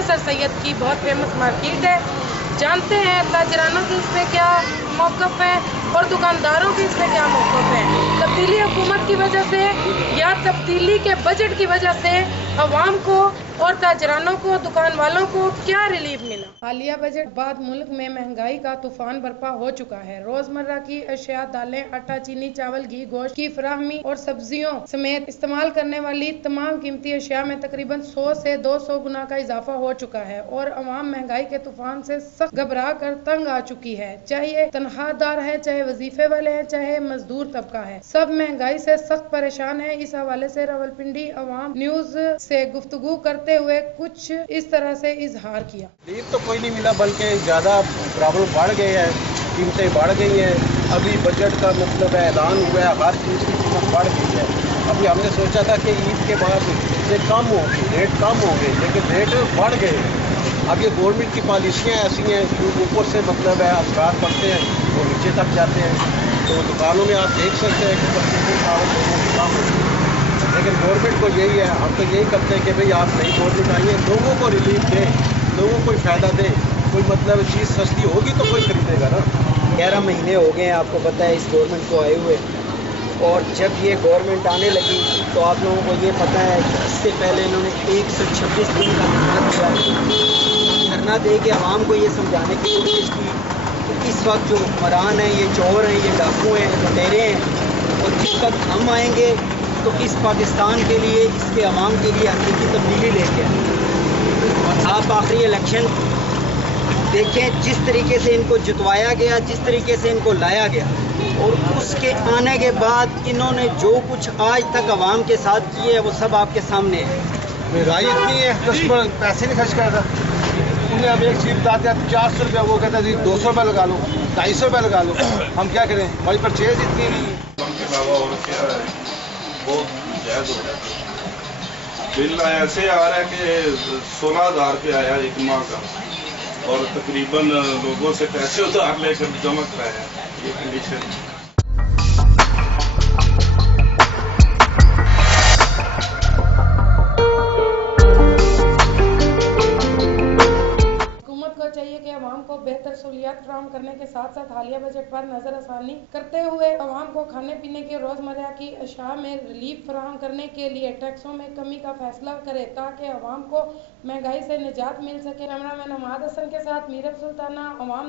बड़े सर सैयद की बहुत फेमस मार्केट है। जानते हैं ताजरानों की इस पे क्या मौक़िफ़ है और दुकानदारों की इस पे क्या मौक़िफ़ है। तब्दीली हुकूमत की वजह से या तब्दीली के बजट की वजह से अवाम को और ताजरानों को, दुकान वालों को क्या रिलीफ मिला। हालिया बजट बाद मुल्क में महंगाई का तूफान बर्पा हो चुका है। रोजमर्रा की अशिया, दालें, आटा, चीनी, चावल, घी, गोश्त की फराहमी और सब्जियों समेत इस्तेमाल करने वाली तमाम कीमती अशिया में तकरीबन 100 से 200 गुना का इजाफा हो चुका है और अवाम महंगाई के तूफान से सख्त घबरा कर तंग आ चुकी है। चाहे तनख्वाहदार है, चाहे वजीफे वाले हैं, चाहे मजदूर तबका है, सब महंगाई से सख्त परेशान है। इस हवाले से रावलपिंडी अवाम न्यूज से गुफ्तगू करते हुए कुछ इस तरह से इजहार किया। रिलीफ तो कोई नहीं मिला, बल्कि ज़्यादा प्रॉब्लम बढ़ गई है, कीमतें बढ़ गई हैं। अभी बजट का मतलब है ऐलान हुआ है, हर चीज़ की कीमत बढ़ गई है। अभी हमने सोचा था कि ईद के बाद ये कम होगी, रेट कम होंगे, लेकिन रेट बढ़ गए। अब ये गवर्नमेंट की पॉलिसियाँ ऐसी हैं जो ऊपर से मतलब है असरार पड़ते हैं, वो नीचे तक जाते हैं। तो दुकानों में आप देख सकते हैं कि तकरीबन कम होती है, लेकिन गवर्नमेंट को यही है, हम तो यही करते हैं कि भाई आप नई गवर्नमेंट आई है, लोगों को रिलीफ दें, लोगों को फ़ायदा दे। कोई मतलब चीज़ सस्ती होगी तो कोई खरीदेगा ना। 11 महीने हो गए हैं आपको पता है इस गवर्नमेंट को आए हुए, और जब ये गवर्नमेंट आने लगी तो आप लोगों को ये पता है कि इससे पहले इन्होंने 126 दिन का धरना दिया, धरना दे के आवाम को ये समझाने की कोशिश की कि इस वक्त जो हुक्मरान हैं, ये चोर हैं, ये डाकू हैं, लुटेरे हैं, और जिस वक्त हम आएंगे तो इस पाकिस्तान के लिए, इसके अवाम के लिए हकीकी तब्दीली लेके आए। आप आखिरी इलेक्शन देखें, जिस तरीके से इनको जितवाया गया, जिस तरीके से इनको लाया गया, और उसके आने के बाद इन्होंने जो कुछ आज तक अवाम के साथ किए है वो सब आपके सामने है। राय इतनी है, कस्टमर पैसे नहीं खर्च करता। उन्हें हम एक चीज़ बताते हैं 400 रुपया, वो कहता है जी 200 रुपये लगा लो, 250 रुपये लगा लो। हम क्या करें, हमारी परचेज इतनी नहीं है। बहुत बिल ऐसे आ रहा है कि 16,000 रुपये आया एक माह का, और तकरीबन लोगों से पैसे उधार लेकर जमा कराया, ये कंडीशन है। चाहिए कि अवाम को बेहतर सहूलियात फराहम करने के साथ साथ हालिया बजट पर नजरअसानी करते हुए अवाम को खाने पीने के रोजमर्रा की अशिया में रिलीफ फराहम करने के लिए टैक्सों में कमी का फैसला करे ताकि अवाम को महंगाई से निजात मिल सके। कैमरामैन हमाद हसन के साथ मीरब सुल्ताना, अवाम।